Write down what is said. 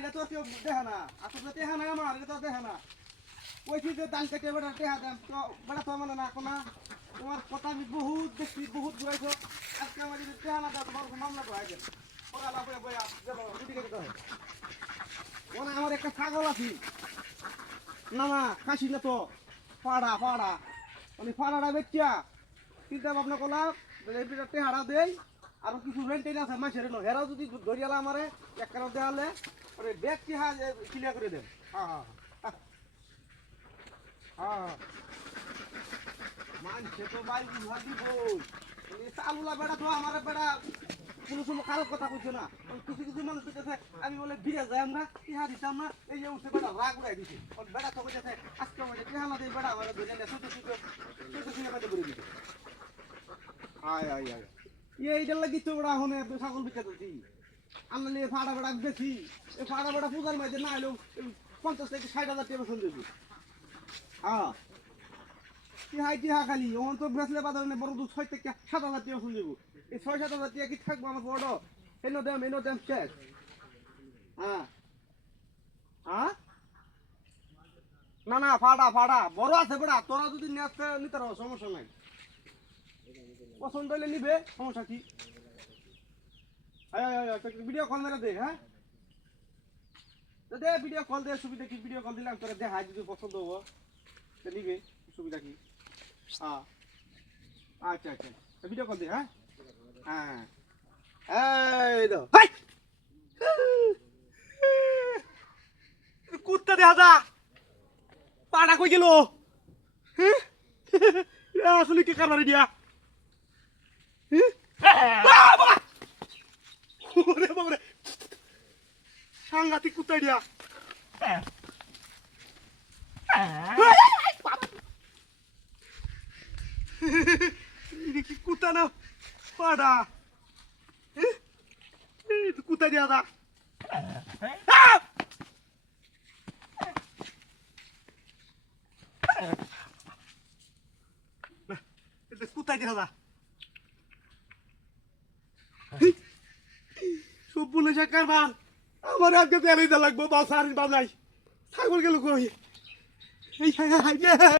এটা তো কেউ দেখে না আসলে দেখা না আমার এটা তো দেখে না ওই যে দান কেটে বেটা দেখা দেন তো বেটা তো মানে না কোনা তোমার কথা আমি বহুত দেখছি বহুত ঘুরাইছো আজকে আমার যদি দেখা না দাও তোমার মামলা তো হয়ে যাবে ওরা লাভে বইয়া যাবো রুটি কেটে দাও ওনা আমার একটা ছাগল আছে না না খাসি না তো পাড়া পাড়া মানে পাড়াটা বেচিয়া চিন্তা ভাবনা করলাম এই বিটাতে হারা দেই আর কিছু রেন্টেন আছে মাসের নো হেরাও যদি ধরিয়ালা আমারে এক কারণ দেওয়ালে ওরে ব্যাগ কি হ্যাঁ ক্লিয়ার করে দেন হ্যাঁ হ্যাঁ হ্যাঁ মানছে তো বাইক ভাবি বই চালুলা বেড়া তো আমার বেড়া কোনো সময় কারোর কথা কইছে না কিছু কিছু মানুষ কইতেছে আমি বলে বিয়ে যাই আমরা ইহা দিতাম না এই যে উঠে বেড়া রাগ উড়াই দিছে বেড়া তো কইতেছে আজকে আমাদের ইহা দিয়ে বেড়া আমার ধরে না শুধু শুধু শুধু শুধু আমাদের করে দিছে আয় আয় আয় এইটার লাগি তো বেড়া হনে ছাগল বিকে দিছি আমরা নিয়ে ফাড়া বেড়া বেশি এই ফাড়া বেড়া পূজার মাঝে না এলেও 50 থেকে 60,000 টাকা বেতন দেবো হ্যাঁ টিহা খালি ওখান তো বেসলে বাজার নেই বড় 6 থেকে 7,000 টাকা বেতন দেবো এই 6-7,000 টাকা কি থাকবো আমার বড় এনো দাম শেষ হ্যাঁ হ্যাঁ না না ফাড়া বড় আছে বেড়া তোরা যদি নিতে রাখো সমস্যা নাই পছন্দ হলে নিবে সমস্যা কি ভিডিও কল মেরে দে হ্যাঁ দে ভিডিও কল দে সুবিধা কি ভিডিও কল দিলাম তোরা দেখা যদি পছন্দ হবো নিবে সুবিধা কি হ্যাঁ আচ্ছা আচ্ছা ভিডিও কল দে হ্যাঁ হ্যাঁ এই দাও কুত্তা দেখা যা পাড়া কই গেল আসলে কি কারবারে দিয়া সাংঘাতিক কুত্তা দিয়া কি কুত্তা না পাড়া কুত্তা দিয়া যা কুত্তা দিয়া যা সব বলে যা কারবার আমার আজকে তেলই লাগবো বাস আর বাজাই ছাগল গেল কই এই